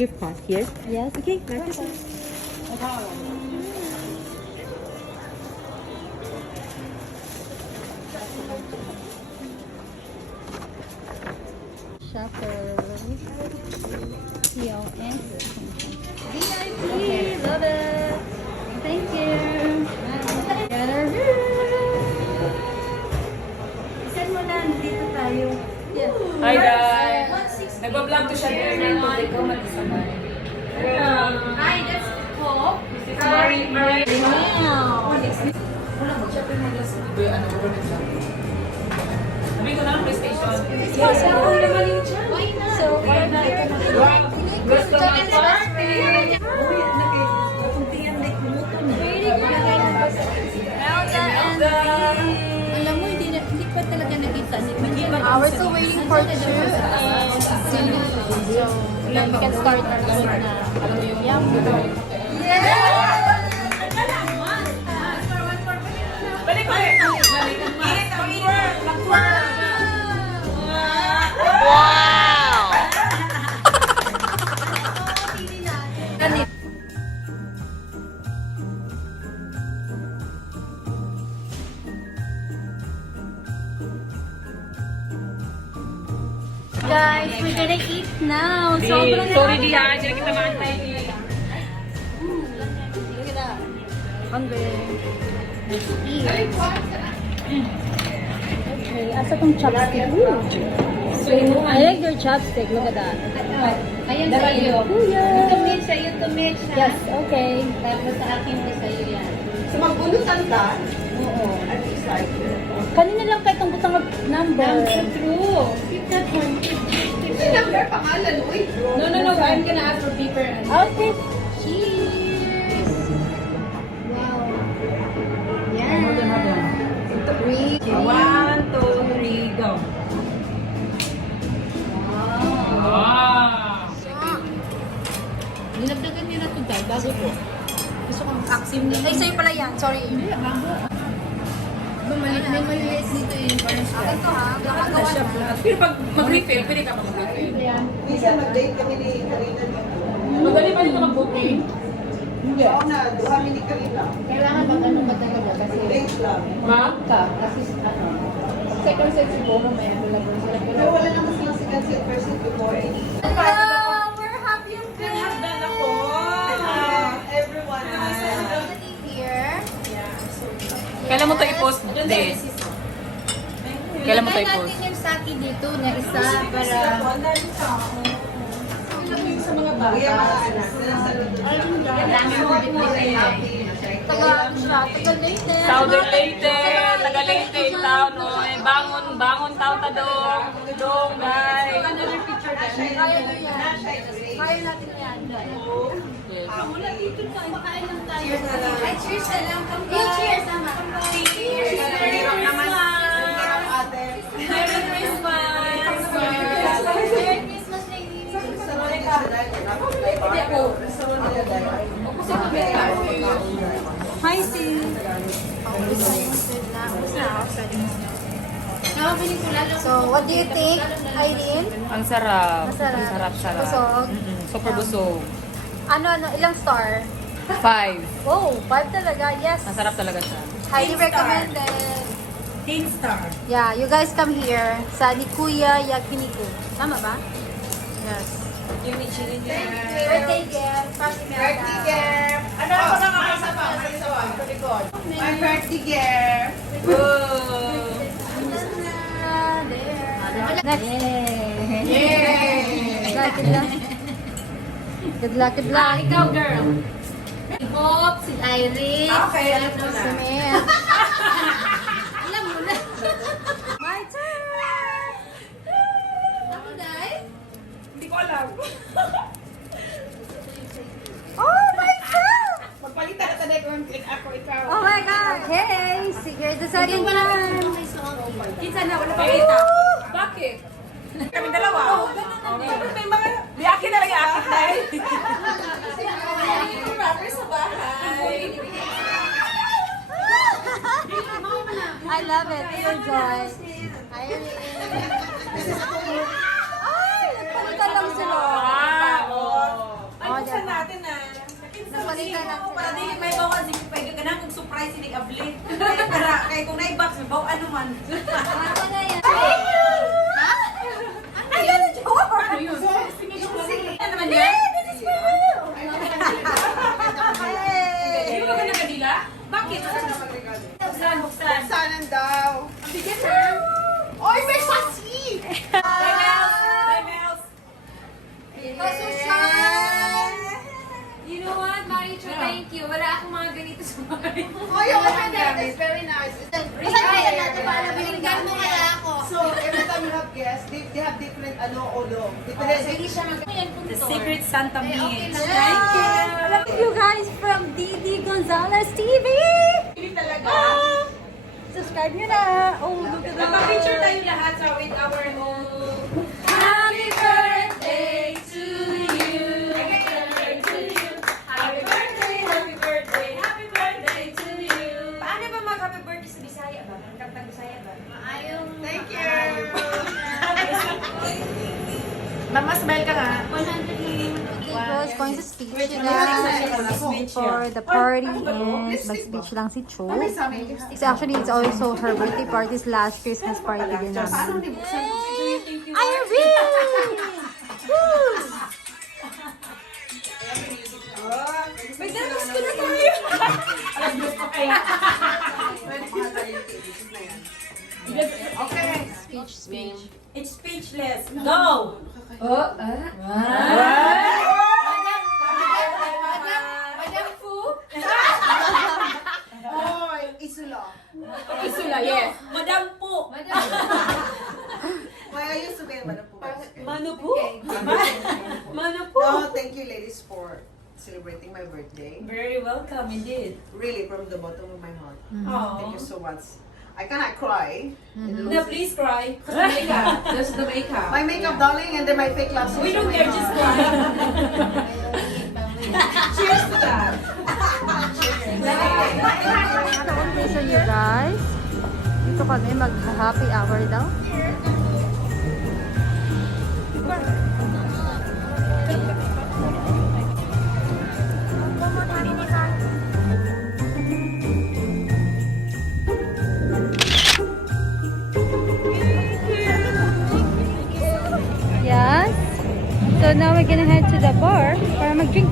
gift pot here. Yes. Okay, Merry Christmas. Shopper. POS. VIP! Love it! Thank you! Send mo na, dito tayo. Yeah. Hi guys! Nagpa-vlog to siya din ng tubig ko mag-isabay. Hi, that's Coke. This is Marie. Wow! Wala mo, siya pinag-gas. Ano, overnight lang. Sabi ko na ng PlayStation. Yes, ako naman yung chan. So, we're here. Gusto ng party! Alam mo, hindi pa talaga nakita ni we're still waiting for Chu and Sino. So, we can start our food na. Yum. Balik ko eh! Guys, we're gonna eat now. Sobrang Sorry di ha, hindi na kita maantay. hungry. Let's eat. Okay, asa tong chopstick? I like your chopstick. Look at that. Ayan sa'yo. Kuya. Ito Mitch, sa'yo to Mitch. Yes, okay. Tapos sa akin to sa'yo yan. So magbulutan ta? Oo. At least like, Kanina lang kahit ang butang number. Number true. Keep that one. hindi number pangalan, uy. No. I'm gonna ask for paper. Okay. Cheers! Wow. Yan. Three. 1, 2, 3, go. Wow! Nilagdagan niyo na ito dahil bago po. Gusto kong vaccine na. Ay, sa'yo pala yan. Sorry. May maliit dito yung parang Akin to ha. Ano siya plus? Pero pag mag-refill, pwede ka pa mag-refill. Minsan mag-date kami ni Karina dito. Madali pa dito mag-booking. Hindi. Ako na, duha ni Karina. kailangan mag ano ba talaga kasi Date lang. Ma? ka kasi ano second set siguro may ano lang sila Pero pero wala naman silang second set person before eh. Hello! We're happy and good. Hagdan ako. Everyone. Here. Kailan mo ito i-post? Hindi. Kailan mo ito Ilagay i-post? natin yung saki dito na isa para... Sa mga bata. Kaya mga anak, nasa Taga Leyte. Southern Leyte, taga Leyte, town, oy. Bangon tao ta dong. Dong, guys. Kaya nyo yan. Kaya natin yan. Yes. Cheers na lang. Ay, cheers na lang. Cheers sama. Cheers. Hirap naman. Hirap ate. Merry Christmas! Merry Christmas, ladies. Hi, sis. So, what do you think, Irene? Ang sarap. Masarap. Sarap. Busog? Super busog. Ano, ilang star? 5. Oh, 5 talaga. Yes. Masarap talaga siya. Highly recommended. 10 star. Yeah, you guys come here sa NIKUYA YAKINIKU. Tama ba? Yes. Birthday gift. Birthday gift. Ano ako na mga isa pa? May isa pa. Sa likod. My birthday gift. Next. Yay! Good luck. ikaw girl Hope si Irene Okay, alam mo na. Smith. alam mo na My turn! ako dahil Hindi ko alam. Oh my God! Magpalitan na tayo kung ako, ikaw. Oh my God! Hey! Sige, the second time! Kinsa na, wala pa kita. Bakit? Kami dalawa. May mga... Biyakin na lang yung akin na eh. Sa bahay. I love it. So joy. Irene. Ay! Nagpalitan lang sila. Wow! Para di may bawa si pwede ka na kung surprise ni Abli. Para kay kung na-box may bawa ano man. Ano na yan? Ayun, George! Ano yun? Ano naman yan? Hindi mo ba nakadila? Bakit? Buksan. Sanan daw. Ang bigat na. Oy, may sasi! Bye, Mels! You know what, Party Chu, thank you. Wala akong mga ganito sa bahay. Oh, yung it's very nice. Ay, natin para binigyan mo kaya ako. So, every time you have guests, they have different ulo. Hindi siya The Secret Santa Mitch. Thank you. Thank you guys from Didi Gonzalez TV. Hindi talaga. Subscribe nyo na. Oh, look at that. Magpa-picture tayo lahat sa with our home. Happy birthday to you. Happy birthday, happy birthday, happy birthday to you. Paano ba mag-happy birthday sa Bisaya ba? Ang kantang Bisaya ba? Thank you! Mama, smile ka nga. Is going to speech you guys for the party and mag-speech lang si Cho. So actually, it's also her birthday party slash Christmas party din namin. May danos ko na tayo. Alam mo pa kaya. Okay. Speech. It's speechless. Go! Madam Fu. Oy, isula. Isula, yes. Madam po. Why I used to be a Madam Pu. Mano po? Mano po? No, thank you ladies for celebrating my birthday. Very welcome indeed. Really, from the bottom of my heart. Thank Oh. you so much. I cannot cry. No, please cry. Makeup. Just the makeup. My makeup, darling, and then my fake lashes. We don't Oh my care, God. just cry. Cheers to that. Listen you guys. Dito kami mag-happy hour daw. Yes. So now we're gonna head to the bar para mag-drink.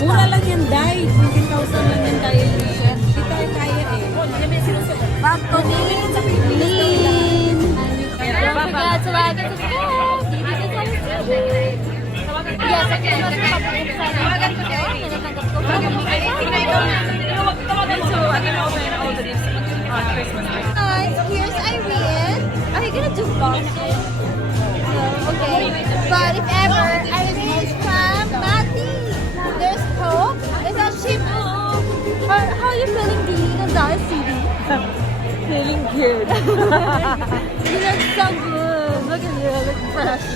Mura lang yan, Day. 20,000 lang yan kaya yun. Di tayo kaya eh. Back to Lean. Don't forget to like and subscribe. Yes, I can mas mapapuksan. Tawagan ko si Irene. Natanggap ko. Guys, here's Irene. Are you gonna do vlogs? No, okay. But if ever, Irene is from Mati. There's Coke. There's a ship. How are you feeling, Dee Gonzalez TV? Feeling good. You look so good. Look at you. Look fresh.